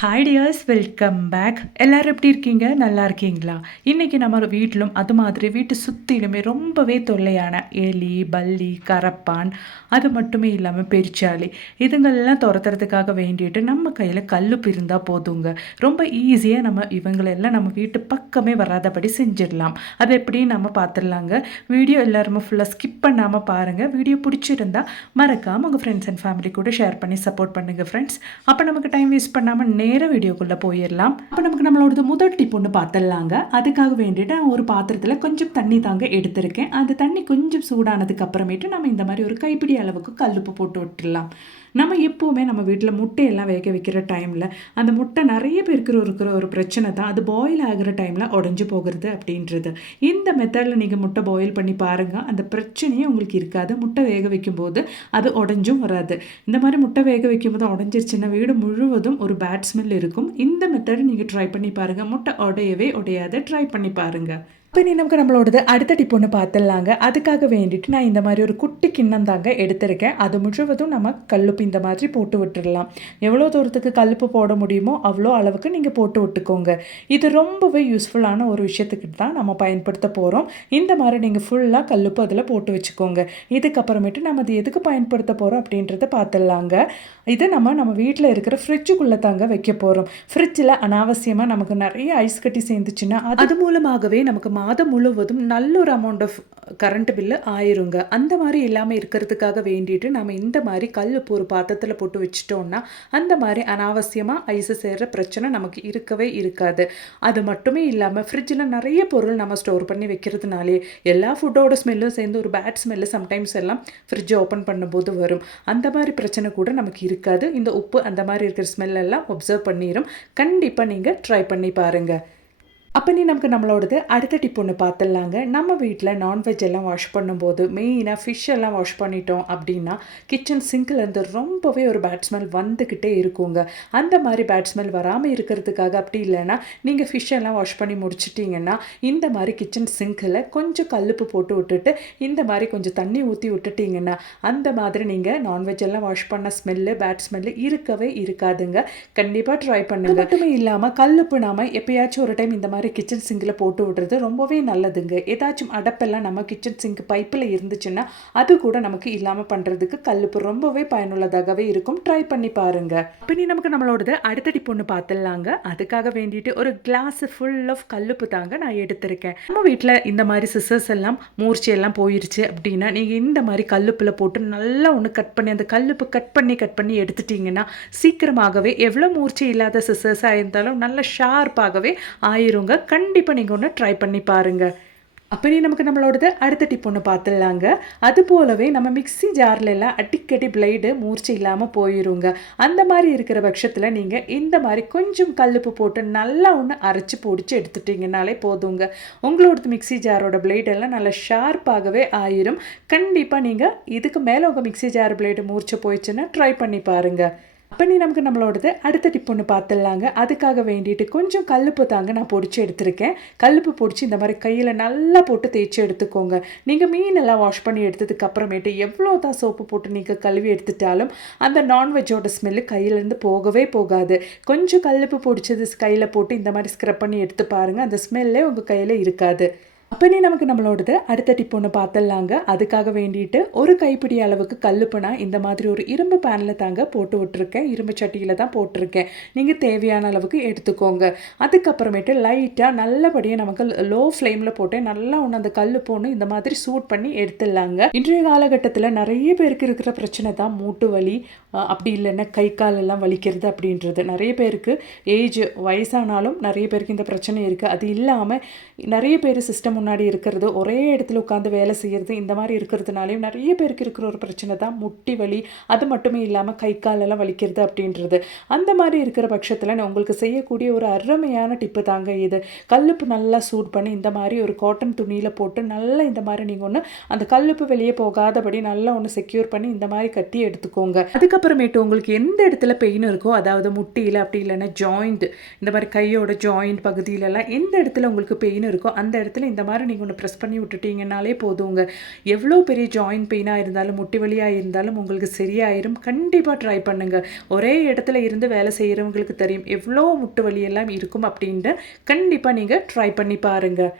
Hi tears, welcome back. எல்லாரும் எப்படி இருக்கீங்க? நல்லா இருக்கீங்களா? இன்றைக்கி நம்ம வீட்டிலும் அது மாதிரி வீட்டு சுற்றிலுமே ரொம்பவே தொல்லையான எலி, பல்லி, கரப்பான், அது மட்டுமே இல்லாமல் பெருச்சாளி, இதுங்களெல்லாம் துரத்துறதுக்காக வேண்டிட்டு நம்ம கையில் கல்லுப்பு இருந்தால் போதுங்க. ரொம்ப ஈஸியாக நம்ம இவங்களெல்லாம் நம்ம வீட்டு பக்கமே வராதபடி செஞ்சிடலாம். அது எப்படி நம்ம பார்த்துடலாங்க. வீடியோ எல்லாருமே ஃபுல்லாக ஸ்கிப் பண்ணாமல் பாருங்கள். வீடியோ பிடிச்சிருந்தா மறக்காமல் உங்கள் ஃப்ரெண்ட்ஸ் அண்ட் ஃபேமிலி கூட ஷேர் பண்ணி சப்போர்ட் பண்ணுங்கள் ஃப்ரெண்ட்ஸ். அப்போ நமக்கு டைம் வேஸ்ட் பண்ணாமல் நேர வீடியோக்குள்ளே போயிடலாம். அப்போ நமக்கு நம்மளோட முதல் டிப் ஒன்று பார்த்துடலாங்க. அதுக்காக வேண்டிட்டு நான் ஒரு பாத்திரத்தில் கொஞ்சம் தண்ணி தாங்க எடுத்திருக்கேன். அந்த தண்ணி கொஞ்சம் சூடானதுக்கு அப்புறமேட்டு நம்ம இந்த மாதிரி ஒரு கைப்பிடி அளவுக்கு கல்லுப்பு போட்டு விட்டுடலாம். நம்ம எப்போவுமே நம்ம வீட்டில் முட்டையெல்லாம் வேக வைக்கிற டைமில் அந்த முட்டை நிறைய பேருக்கு இருக்கிற ஒரு பிரச்சனை தான் அது பாயில் ஆகிற டைமில் உடஞ்சி போகிறது அப்படின்றது. இந்த மெத்தடில் நீங்கள் முட்டை பாயில் பண்ணி பாருங்கள், அந்த பிரச்சனையே உங்களுக்கு இருக்காது. முட்டை வேக வைக்கும்போது அது உடஞ்சும் வராது. இந்த மாதிரி முட்டை வேக வைக்கும்போது உடஞ்சிருச்சுன்னா வீடு முழுவதும் ஒரு பேட் ஸ்மெல் இருக்கும். இந்த மெத்தடை நீங்கள் ட்ரை பண்ணி பாருங்கள். முட்டை உடையவே உடையாது, ட்ரை பண்ணி பாருங்கள். இப்போ நீ நமக்கு நம்மளோடது அடுத்த டிப் ஒன்று பார்த்துடலாங்க. அதுக்காக வேண்டிட்டு நான் இந்த மாதிரி ஒரு குட்டி கிண்ணம் தாங்க எடுத்திருக்கேன். அது முழுவதும் நம்ம கல்லுப்பு இந்த மாதிரி போட்டு விட்டுடலாம். எவ்வளோ தூரத்துக்கு கல்லுப்பு போட முடியுமோ அவ்வளோ அளவுக்கு நீங்கள் போட்டு விட்டுக்கோங்க. இது ரொம்பவே யூஸ்ஃபுல்லான ஒரு விஷயத்துக்கு தான் நம்ம பயன்படுத்த போகிறோம். இந்த மாதிரி நீங்கள் ஃபுல்லாக கல்லுப்பு அதில் போட்டு வச்சுக்கோங்க. இதுக்கப்புறமேட்டு நம்ம அது எதுக்கு பயன்படுத்த போகிறோம் அப்படின்றத பார்த்துடலாங்க. இது நம்ம வீட்டில் இருக்கிற ஃப்ரிட்ஜுக்குள்ளே தாங்க வைக்க போகிறோம். ஃப்ரிட்ஜில் அனாவசியமாக நமக்கு நிறைய ஐஸ் கட்டி சேர்ந்துச்சுன்னா அது மூலமாகவே நமக்கு மாதம் முழுவதும் நல்ல ஒரு அமௌண்ட் ஆஃப் கரண்ட் பில்லு ஆயிருங்க. அந்த மாதிரி இல்லாமல் இருக்கிறதுக்காக வேண்டிட்டு நம்ம இந்த மாதிரி கல்லுப்பு ஒரு பாத்திரத்தில் போட்டு வச்சிட்டோம்னா அந்த மாதிரி அனாவசியமாக ஐஸு சேர்கிற பிரச்சனை நமக்கு இருக்கவே இருக்காது. அது மட்டுமே இல்லாமல் ஃப்ரிட்ஜில் நிறைய பொருள் நம்ம ஸ்டோர் பண்ணி வைக்கிறதுனாலே எல்லா ஃபுட்டோட ஸ்மெல்லும் சேர்ந்து ஒரு பேட் ஸ்மெல்லு சம்டைம்ஸ் எல்லாம் ஃப்ரிட்ஜை ஓப்பன் பண்ணும்போது வரும். அந்த மாதிரி பிரச்சனை கூட நமக்கு இருக்காது. இந்த உப்பு அந்த மாதிரி இருக்கிற ஸ்மெல்லெல்லாம் ஒப்சர்வ் பண்ணிடும். கண்டிப்பாக நீங்கள் ட்ரை பண்ணி பாருங்கள். அப்போ நமக்கு நம்மளோடது அடுத்த டிப் ஒன்று பார்த்துடலாங்க. நம்ம வீட்டில் நான்வெஜ் எல்லாம் வாஷ் பண்ணும்போது மெயினாக ஃபிஷ் எல்லாம் வாஷ் பண்ணிட்டோம் அப்படின்னா கிச்சன் சிங்க்லேருந்து ரொம்பவே ஒரு பேட் ஸ்மெல் வந்துக்கிட்டே இருக்குங்க. அந்த மாதிரி பேட் ஸ்மெல் வராமல் இருக்கிறதுக்காக அப்படி இல்லைன்னா நீங்கள் ஃபிஷ் எல்லாம் வாஷ் பண்ணி முடிச்சிட்டிங்கன்னா இந்த மாதிரி கிச்சன் சிங்கில் கொஞ்சம் கல்லுப்பு போட்டு விட்டுட்டு இந்த மாதிரி கொஞ்சம் தண்ணி ஊற்றி விட்டுட்டிங்கன்னா அந்த மாதிரி நீங்கள் நான்வெஜ் எல்லாம் வாஷ் பண்ண ஸ்மெல்லு பேட் ஸ்மெல்லு இருக்கவே இருக்காதுங்க. கண்டிப்பாக ட்ரை பண்ணுங்க. மட்டுமே இல்லாமல் கல்லுப்பு நாம் எப்பயாச்சும் ஒரு டைம் இந்த மாதிரி கிச்சன் சிங்கில் போட்டு விடுறது ரொம்பவே நல்லதுங்க. ஏதாச்சும் அடப்பெல்லாம் நம்ம கிச்சன் சிங்க் பைப்பில் இருந்துச்சுன்னா அது கூட நமக்கு இல்லாமல் பண்ணுறதுக்கு கல்லுப்பு ரொம்பவே பயனுள்ளதாகவே இருக்கும். ட்ரை பண்ணி பாருங்க. அப்போ நமக்கு நம்மளோடது அடுத்த டிப் ஒன்று பார்த்துடலாங்க. அதுக்காக வேண்டிட்டு ஒரு கிளாஸ் ஃபுல் ஆஃப் கல்லுப்பு தாங்க நான் எடுத்திருக்கேன். நம்ம வீட்டில் இந்த மாதிரி சிசர்ஸ் எல்லாம் மூர்ச்சி எல்லாம் போயிருச்சு அப்படின்னா நீங்கள் இந்த மாதிரி கல்லுப்பில் போட்டு நல்லா ஒன்று கட் பண்ணி அந்த கல்லுப்பு கட் பண்ணி எடுத்துட்டிங்கன்னா சீக்கிரமாகவே எவ்வளோ மூர்ச்சி இல்லாத சிசர்ஸாக இருந்தாலும் நல்ல ஷார்ப்பாகவே ஆயிருங்க. கண்டிப்பாக நீங்கள் ஒன்று ட்ரை பண்ணி பாருங்கள். அப்படி நமக்கு நம்மளோடது அடுத்த டிப் ஒன்று பார்த்துடலாங்க. அது போலவே நம்ம மிக்ஸி ஜாரில் எல்லாம் அடிக்கடி பிளேடு மூர்ச்சி இல்லாமல் போயிருங்க. அந்த மாதிரி இருக்கிற பட்சத்தில் நீங்கள் இந்த மாதிரி கொஞ்சம் கல்லுப்பு போட்டு நல்லா ஒன்று அரைச்சி பொடிச்சு எடுத்துட்டிங்கனாலே போதுங்க. உங்களோடது மிக்ஸி ஜாரோட பிளேடெல்லாம் நல்லா ஷார்ப்பாகவே ஆயிரும். கண்டிப்பாக நீங்கள் இதுக்கு மேலே உங்கள் மிக்ஸி ஜார் பிளேடு மூர்ச்சி போயிடுச்சுன்னா ட்ரை பண்ணி பாருங்கள். அப்போ நமக்கு நம்மளோடது அடுத்த டிப் ஒன்று பார்த்துடலாங்க. அதுக்காக வேண்டிட்டு கொஞ்சம் கல்லுப்பு தாங்க நான் பொடிச்சு எடுத்திருக்கேன். கல்லுப்பு பொடிச்சு இந்த மாதிரி கையில் நல்லா போட்டு தேய்ச்சி எடுத்துக்கோங்க. நீங்கள் மீனெல்லாம் வாஷ் பண்ணி எடுத்ததுக்கு அப்புறமேட்டு எவ்வளோ தான் சோப்பு போட்டு நீங்கள் கழுவி எடுத்துட்டாலும் அந்த நான்வெஜ்ஜோட ஸ்மெல்லு கையிலேருந்து போகவே போகாது. கொஞ்சம் கல்லுப்பு பொடிச்சது கையில் போட்டு இந்த மாதிரி ஸ்க்ரப் பண்ணி எடுத்து பாருங்கள், அந்த ஸ்மெல்லே உங்கள் கையில் இருக்காது. அப்போ நமக்கு நம்மளோடது அடுத்த டிப் ஒன்று பார்த்துடலாங்க. அதுக்காக வேண்டிட்டு ஒரு கைப்பிடி அளவுக்கு கல்லுப்பு நான் இந்த மாதிரி ஒரு இரும்பு பேனில் தாங்க போட்டு விட்டுருக்கேன். இரும்பு சட்டியில் தான் போட்டிருக்கேன். நீங்கள் தேவையான அளவுக்கு எடுத்துக்கோங்க. அதுக்கப்புறமேட்டு லைட்டாக நல்லபடியாக நமக்கு லோ ஃப்ளேமில் போட்டு நல்லா ஒன்று அந்த கல்லுப்பு ஒன்று இந்த மாதிரி சூட் பண்ணி எடுத்துடலாங்க. இன்றைய காலகட்டத்தில் நிறைய பேருக்கு இருக்கிற பிரச்சனை தான் மூட்டு வலி, அப்படி இல்லைன்னா கை கால் எல்லாம் வலிக்கிறது அப்படின்றது. நிறைய பேருக்கு ஏஜ் வயசானாலும் நிறைய பேருக்கு இந்த பிரச்சனை இருக்குது. அது இல்லாமல் நிறைய பேர் சிஸ்டம் முன்னாடி இருக்கிறது, ஒரே இடத்துல உட்காந்து வேலை செய்கிறது, இந்த மாதிரி இருக்கிறதுனாலையும் நிறைய பேருக்கு இருக்கிற ஒரு பிரச்சனை தான் முட்டி வலி. அது மட்டுமே இல்லாமல் கை காலெல்லாம் வலிக்கிறது அப்படின்றது. அந்த மாதிரி இருக்கிற பட்சத்தில் நான் உங்களுக்கு செய்யக்கூடிய ஒரு அருமையான டிப்பு தாங்க இது. கல்லுப்பு நல்லா சூட் பண்ணி இந்த மாதிரி ஒரு காட்டன் துணியில் போட்டு நல்லா இந்த மாதிரி நீங்கள் ஒன்று அந்த கல்லுப்பு வெளியே போகாதபடி நல்லா ஒன்று செக்யூர் பண்ணி இந்த மாதிரி கட்டி எடுத்துக்கோங்க. அதுக்கப்புறமேட்டு உங்களுக்கு எந்த இடத்துல பெயின் இருக்கோ, அதாவது முட்டியில் அப்படி இல்லைன்னா ஜாயிண்ட், இந்த மாதிரி கையோட ஜாயிண்ட் பகுதியிலலாம் எந்த இடத்துல உங்களுக்கு பெயின் இருக்கோ அந்த இடத்துல இந்த மாதிரி நீங்கள் ஒன்று ப்ரெஸ் பண்ணி விட்டுட்டீங்கன்னாலே போதுங்க. எவ்வளோ பெரிய ஜாயிண்ட் பெயினாக இருந்தாலும் முட்டி வலியாக இருந்தாலும் உங்களுக்கு சரியாயிரும். கண்டிப்பாக ட்ரை பண்ணுங்கள். ஒரே இடத்துல இருந்து வேலை செய்கிறவங்களுக்கு தெரியும் எவ்வளோ முட்டு வலியெல்லாம் இருக்கும் அப்படின்ட்டு. கண்டிப்பாக நீங்கள் ட்ரை பண்ணி பாருங்கள்.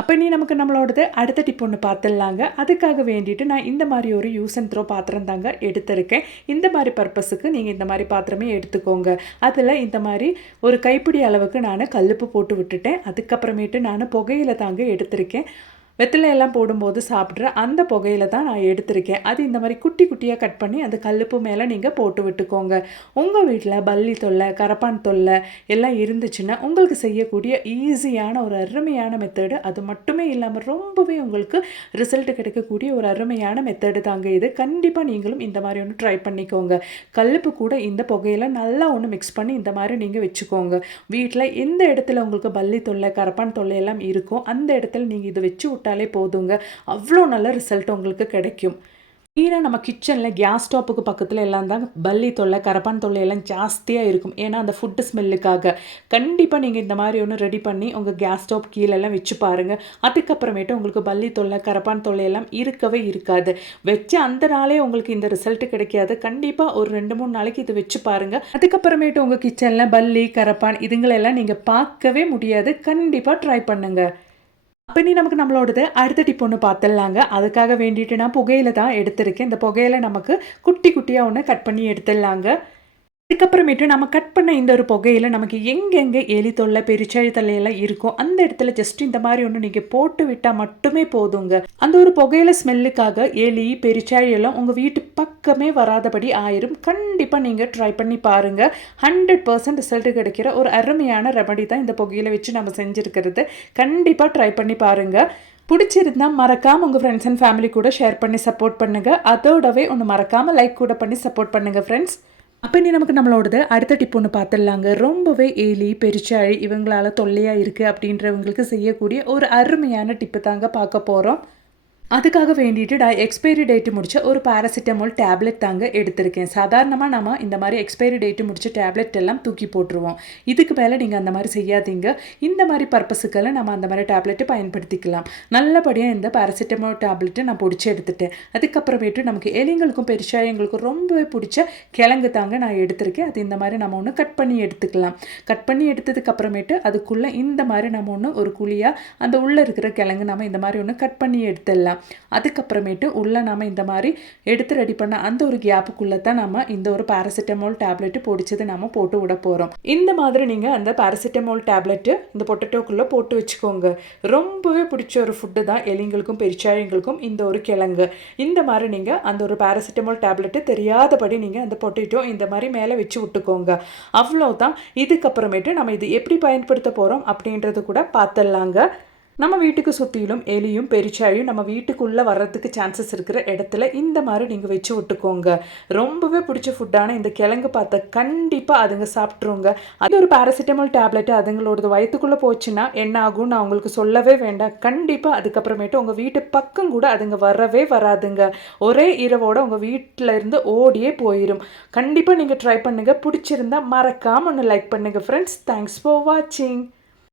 அப்போ நமக்கு நம்மளோடது அடுத்த டிப் ஒன்று பார்த்துடலாங்க. அதுக்காக வேண்டிட்டு நான் இந்த மாதிரி ஒரு யூஸ் அண்ட் த்ரோ பாத்திரம் தாங்க எடுத்திருக்கேன். இந்த மாதிரி பர்பஸுக்கு நீங்கள் இந்த மாதிரி பாத்திரமே எடுத்துக்கோங்க. அதில் இந்த மாதிரி ஒரு கைப்பிடி அளவுக்கு நான் கல்லுப்பு போட்டு விட்டுட்டேன். அதுக்கப்புறமேட்டு நான் புகையில தாங்க எடுத்திருக்கேன். வெத்தலை எல்லாம் போடும்போது சாப்பிட்ற அந்த புகையில தான் நான் எடுத்திருக்கேன். அது இந்த மாதிரி குட்டி குட்டியாக கட் பண்ணி அந்த கல்லுப்பு மேலே நீங்கள் போட்டு விட்டுக்கோங்க. உங்கள் வீட்டில் பல்லி தொல்லை, கரப்பான் தொல்லை எல்லாம் இருந்துச்சுன்னா உங்களுக்கு செய்யக்கூடிய ஈஸியான ஒரு அருமையான மெத்தடு. அது மட்டுமே இல்லாமல் ரொம்பவே உங்களுக்கு ரிசல்ட் கிடைக்கக்கூடிய ஒரு அருமையான மெத்தடு தாங்க இது. கண்டிப்பாக நீங்களும் இந்த மாதிரி ஒன்று ட்ரை பண்ணிக்கோங்க. கல்லுப்பு கூட இந்த புகையில நல்லா ஒன்று மிக்ஸ் பண்ணி இந்த மாதிரி நீங்கள் வச்சுக்கோங்க. வீட்டில் எந்த இடத்துல உங்களுக்கு பல்லி தொல்லை, கரப்பான் தொல்லை எல்லாம் இருக்கும் அந்த இடத்துல நீங்கள் இதை வச்சு விட்டாலே போதுங்க. அவ்வளோ நல்ல ரிசல்ட் உங்களுக்கு கிடைக்கும். மெயினாக நம்ம கிச்சனில் கேஸ் ஸ்டாப்புக்கு பக்கத்தில் எல்லாம் தான் பல்லி தொல்லை, கரப்பான் தொல்லை எல்லாம் ஜாஸ்தியாக இருக்கும். ஏன்னா அந்த ஃபுட்டு ஸ்மெல்லுக்காக. கண்டிப்பாக நீங்கள் இந்த மாதிரி ஒன்று ரெடி பண்ணி உங்கள் கேஸ் ஸ்டாப் கீழெல்லாம் வச்சு பாருங்கள். அதுக்கப்புறமேட்டு உங்களுக்கு பல்லி தொல்லை, கரப்பான் தொல்லை எல்லாம் இருக்கவே இருக்காது. வச்சு அந்த நாளே உங்களுக்கு இந்த ரிசல்ட் கிடைக்காது. கண்டிப்பாக ஒரு 2-3 நாளைக்கு இது வச்சு பாருங்கள். அதுக்கப்புறமேட்டு உங்கள் கிச்சனில் பல்லி, கரப்பான் இதுங்களெல்லாம் நீங்கள் பார்க்கவே முடியாது. கண்டிப்பாக ட்ரை பண்ணுங்கள். அப்போ நமக்கு நம்மளோடது அடுத்த டிப் ஒன்று பார்த்துடலாங்க. அதுக்காக வேண்டிட்டு நான் புகையில தான் எடுத்திருக்கேன். இந்த புகையில நமக்கு குட்டி குட்டியாக ஒன்று கட் பண்ணி எடுத்துடலாங்க. அதுக்கப்புறமேட்டு நம்ம கட் பண்ண இந்த ஒரு புகையில நமக்கு எங்கெங்கே எலி தொல்லை, பெருச்சாழி தொல்லையெல்லாம் இருக்கும் அந்த இடத்துல ஜஸ்ட் இந்த மாதிரி ஒன்று நீங்கள் போட்டு விட்டால் மட்டுமே போதுங்க. அந்த ஒரு புகையில ஸ்மெல்லுக்காக எலி, பெருச்சாழி எல்லாம் உங்கள் வீட்டு பக்கமே வராதபடி ஆயிரும். கண்டிப்பாக நீங்கள் ட்ரை பண்ணி பாருங்கள். 100% ரிசல்ட் கிடைக்கிற ஒரு அருமையான ரெமடி தான் இந்த புகையில வச்சு நம்ம செஞ்சுருக்கிறது. கண்டிப்பாக ட்ரை பண்ணி பாருங்கள். பிடிச்சிருந்தா மறக்காமல் உங்கள் ஃப்ரெண்ட்ஸ் அண்ட் ஃபேமிலி கூட ஷேர் பண்ணி சப்போர்ட் பண்ணுங்கள். அதோடவே ஒன்று மறக்காமல் லைக் கூட பண்ணி சப்போர்ட் பண்ணுங்கள் ஃப்ரெண்ட்ஸ். அப்போ நமக்கு நம்மளோடது அடுத்த டிப் ஒன்று பார்த்துடலாங்க. ரொம்பவே எலி, பெருச்சாழி இவங்களால தொல்லையாக இருக்குது அப்படின்றவங்களுக்கு செய்யக்கூடிய ஒரு அருமையான டிப்பு தாங்க பார்க்க போகிறோம். அதுக்காக வேண்டிட்டு நான் எக்ஸ்பைரி டேட்டு முடிச்ச ஒரு பாராசிட்டமால் டேப்லெட் தாங்க எடுத்திருக்கேன். சாதாரணமாக நம்ம இந்த மாதிரி எக்ஸ்பைரி டேட்டு முடிச்ச டேப்லெட் எல்லாம் தூக்கி போட்டுருவோம். இதுக்கு மேலே நீங்கள் அந்த மாதிரி செய்யாதீங்க. இந்த மாதிரி பர்பஸுக்கெல்லாம் நம்ம அந்த மாதிரி டேப்லெட்டு பயன்படுத்திக்கலாம். நல்லபடியாக இந்த பாராசிட்டமால் டேப்லெட்டை நான் பிடிச்சி எடுத்துட்டேன். அதுக்கப்புறமேட்டு நமக்கு எலிங்களுக்கும் பெருச்சாயங்களுக்கும் ரொம்பவே பிடிச்ச கிழங்கு தாங்க நான் எடுத்திருக்கேன். அது இந்த மாதிரி நம்ம ஒன்று கட் பண்ணி எடுத்துக்கலாம். கட் பண்ணி எடுத்ததுக்கப்புறமேட்டு அதுக்குள்ளே இந்த மாதிரி நம்ம ஒன்று ஒரு குழியாக அந்த உள்ளே இருக்கிற கிழங்கு நம்ம இந்த மாதிரி ஒன்று கட் பண்ணி எடுத்துடலாம். அதுக்கப்புறமேட்டு உள்ள நாம இந்த மாதிரி எடுத்து ரெடி பண்ண அந்த ஒரு கேப்புக்குள்ளே தான் நம்ம இந்த ஒரு பாராசிட்டமால் டேப்லெட்டு பொடிச்சது நம்ம போட்டு விட போகிறோம். இந்த மாதிரி நீங்கள் அந்த பாராசிட்டமால் டேப்லெட்டு இந்த பொட்டேட்டோக்குள்ளே போட்டு வச்சுக்கோங்க. ரொம்பவே பிடிச்ச ஒரு ஃபுட்டு தான் எலிங்களுக்கும் பெருச்சாழிங்களுக்கும் இந்த ஒரு கிழங்கு. இந்த மாதிரி நீங்கள் அந்த ஒரு பாராசிட்டமால் டேப்லெட்டு தெரியாதபடி நீங்கள் அந்த பொட்டேட்டோ இந்த மாதிரி மேலே வச்சு விட்டுக்கோங்க. அவ்வளோதான். இதுக்கப்புறமேட்டு நம்ம இது எப்படி பயன்படுத்த போகிறோம் அப்படின்றது கூட பார்த்துடலாங்க. நம்ம வீட்டுக்கு சுற்றிலும் எலியும் பெருச்சாழியும் நம்ம வீட்டுக்குள்ளே வர்றதுக்கு சான்சஸ் இருக்கிற இடத்துல இந்த மாதிரி நீங்கள் வச்சு விட்டுக்கோங்க. ரொம்பவே பிடிச்ச ஃபுட்டான இந்த கிழங்கு பார்த்த கண்டிப்பாக அதுங்க சாப்பிட்ருங்க. அது ஒரு பாராசிட்டமால் டேப்லெட்டு அதுங்களோடது வயிற்றுக்குள்ளே போச்சுன்னா என்ன ஆகும் நான் உங்களுக்கு சொல்லவே வேண்டாம். கண்டிப்பாக அதுக்கப்புறமேட்டு உங்கள் வீட்டு பக்கம் கூட அதுங்க வரவே வராதுங்க. ஒரே இரவோட உங்கள் வீட்டில் இருந்து ஓடியே போயிடும். கண்டிப்பாக நீங்கள் ட்ரை பண்ணுங்கள். பிடிச்சிருந்தா மறக்காமல் ஒன்று லைக் பண்ணுங்கள் ஃப்ரெண்ட்ஸ். தேங்க்ஸ் ஃபார் வாட்சிங்.